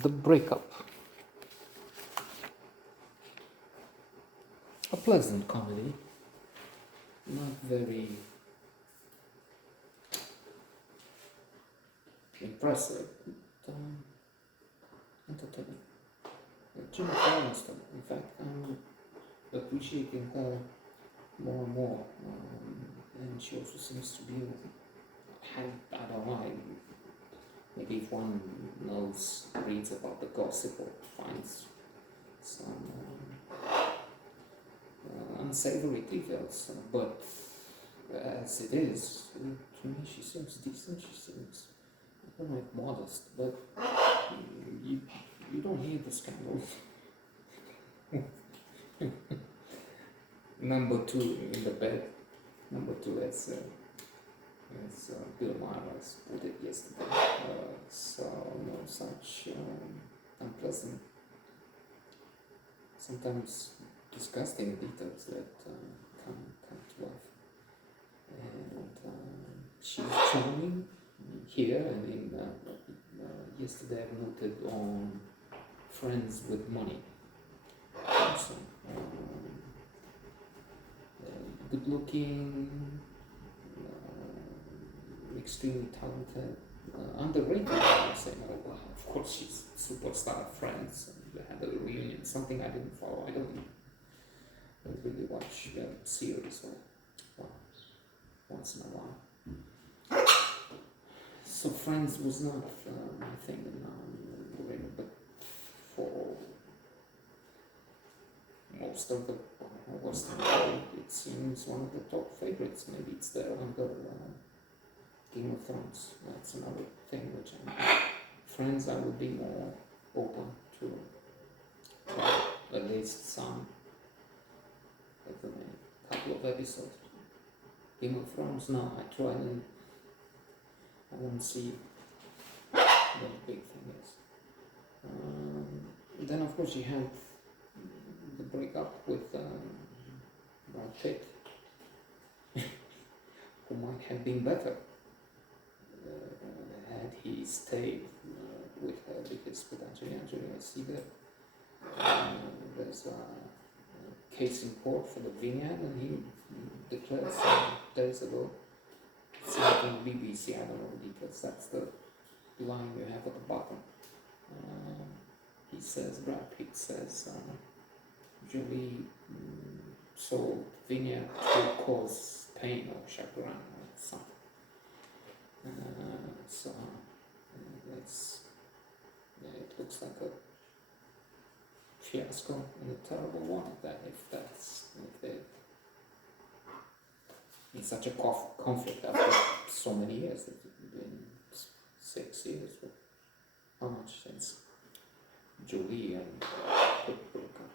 The Breakup. A pleasant comedy, not very impressive, but entertaining. Jimmy Fallon's, in fact, I'm appreciating her more and more, and she also seems to be, I don't know, maybe if one reads about the gossip or finds some unsavory details, but as it is, to me she seems decent, she seems, I don't know if modest, but you don't hear the scandals. Number two in the bed, number two as Bill Myers put it yesterday, so no such unpleasant, sometimes disgusting details that come to life. And she's charming here, and in yesterday I noted on Friends with Money. So, good looking, extremely talented, underrated, I would say. Well, of course, she's superstar of Friends, and they had a reunion, something I didn't follow. I don't really watch series, well, once in a while. So Friends was not my thing, but for most of the Western world, it seems one of the top favorites. Maybe it's there under Game of Thrones. That's another thing which Friends I would be more open to try at least some of them, a couple of episodes. Game of Thrones, no, I try and I won't see what the big thing is. Then of course you have the breakup with Brad Pitt, who might have been better had he stayed with her, because with Angelina Jolie I see that there's a case in court for the vineyard, and he declared some days ago, it's like on BBC, I don't know the details, that's the line you have at the bottom. He says, Brad Pitt says, Jolie sold vineyard to cause pain or chagrin or something. So it looks like a fiasco and a terrible one. If they in such a conflict after so many years, it's been 6 years. But how much since Jolie and Pitt broke up?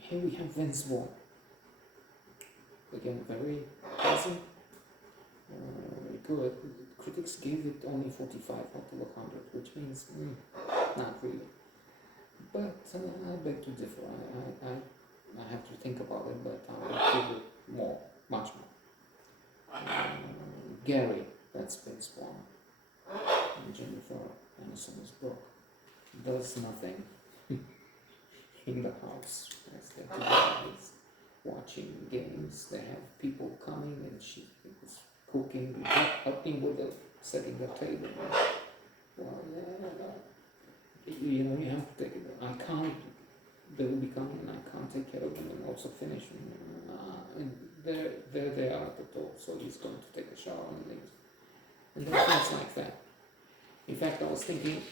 Here we have Vince Vaughn. Again, very pleasant, good. Critics gave it only 45 out of 100, which means not really. But I beg to differ. I have to think about it, but I would give it more, much more. Gary, that's Vince Vaughn. And Jennifer Aniston is broke. Does nothing in the house as they're together. He's watching games. They have people coming, and she is cooking, helping with the setting the table. Well, you have to take it. I can't. They will be coming, and I can't take care of them and also finish. And there they are at the door. So he's going to take a shower and leave. And then things like that. In fact, I was thinking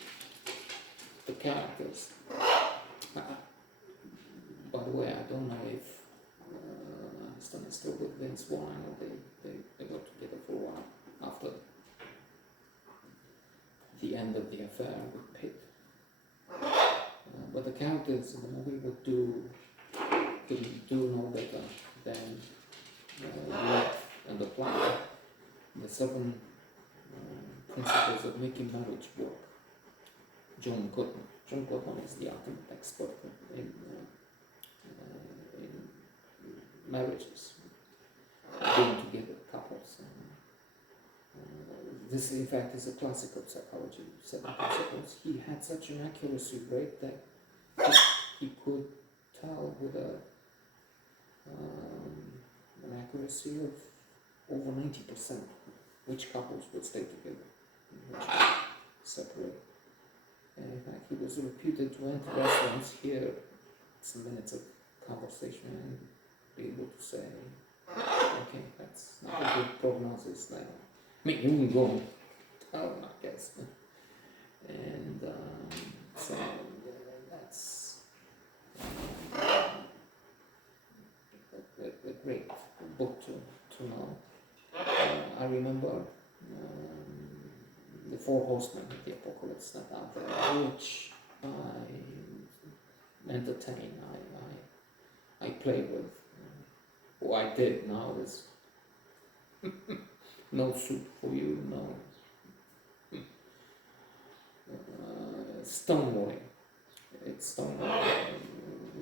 the characters. By the way, I don't know if Aniston is still with Vince Vaughn. I know they got together for a while after the end of the affair with Pitt. But the characters in the movie would do no better than read and apply the 7 principles of making marriage work. John Gottman is the ultimate expert in marriages, being together, couples. this in fact is a classic of psychology, 7 principles. He had such an accuracy rate that he could tell with an accuracy of over 90% which couples would stay together and which would separate. And in fact, he was reputed to enter restaurants, hear some minutes of conversation, and be able to say, okay, that's not a good prognosis now. I mean, you will go, oh, I guess. And so that's a great book to know. I remember the Four Horsemen of the Apocalypse that are there, which I entertain, I play with. What I did now is no soup for you, no stonewalling. It's stonewalling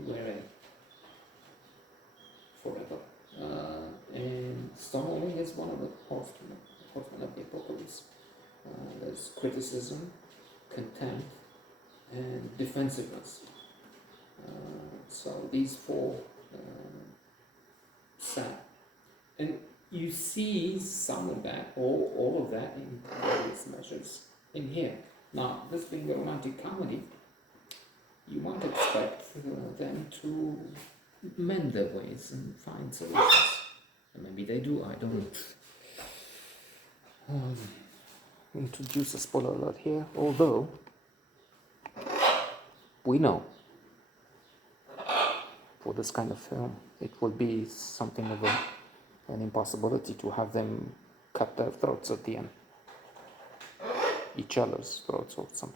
wherein forever. And stonewalling is one of the horsemen of the apocalypse. There's criticism, contempt, and defensiveness. So these four sat. And you see some of that, all of that in various measures in here. Now, this being a romantic comedy, you might expect them to mend their ways and find solutions. And maybe they do, I don't. Introduce a spoiler alert here, although we know for this kind of film it will be something of an impossibility to have them cut their throats at the end, each other's throats or something.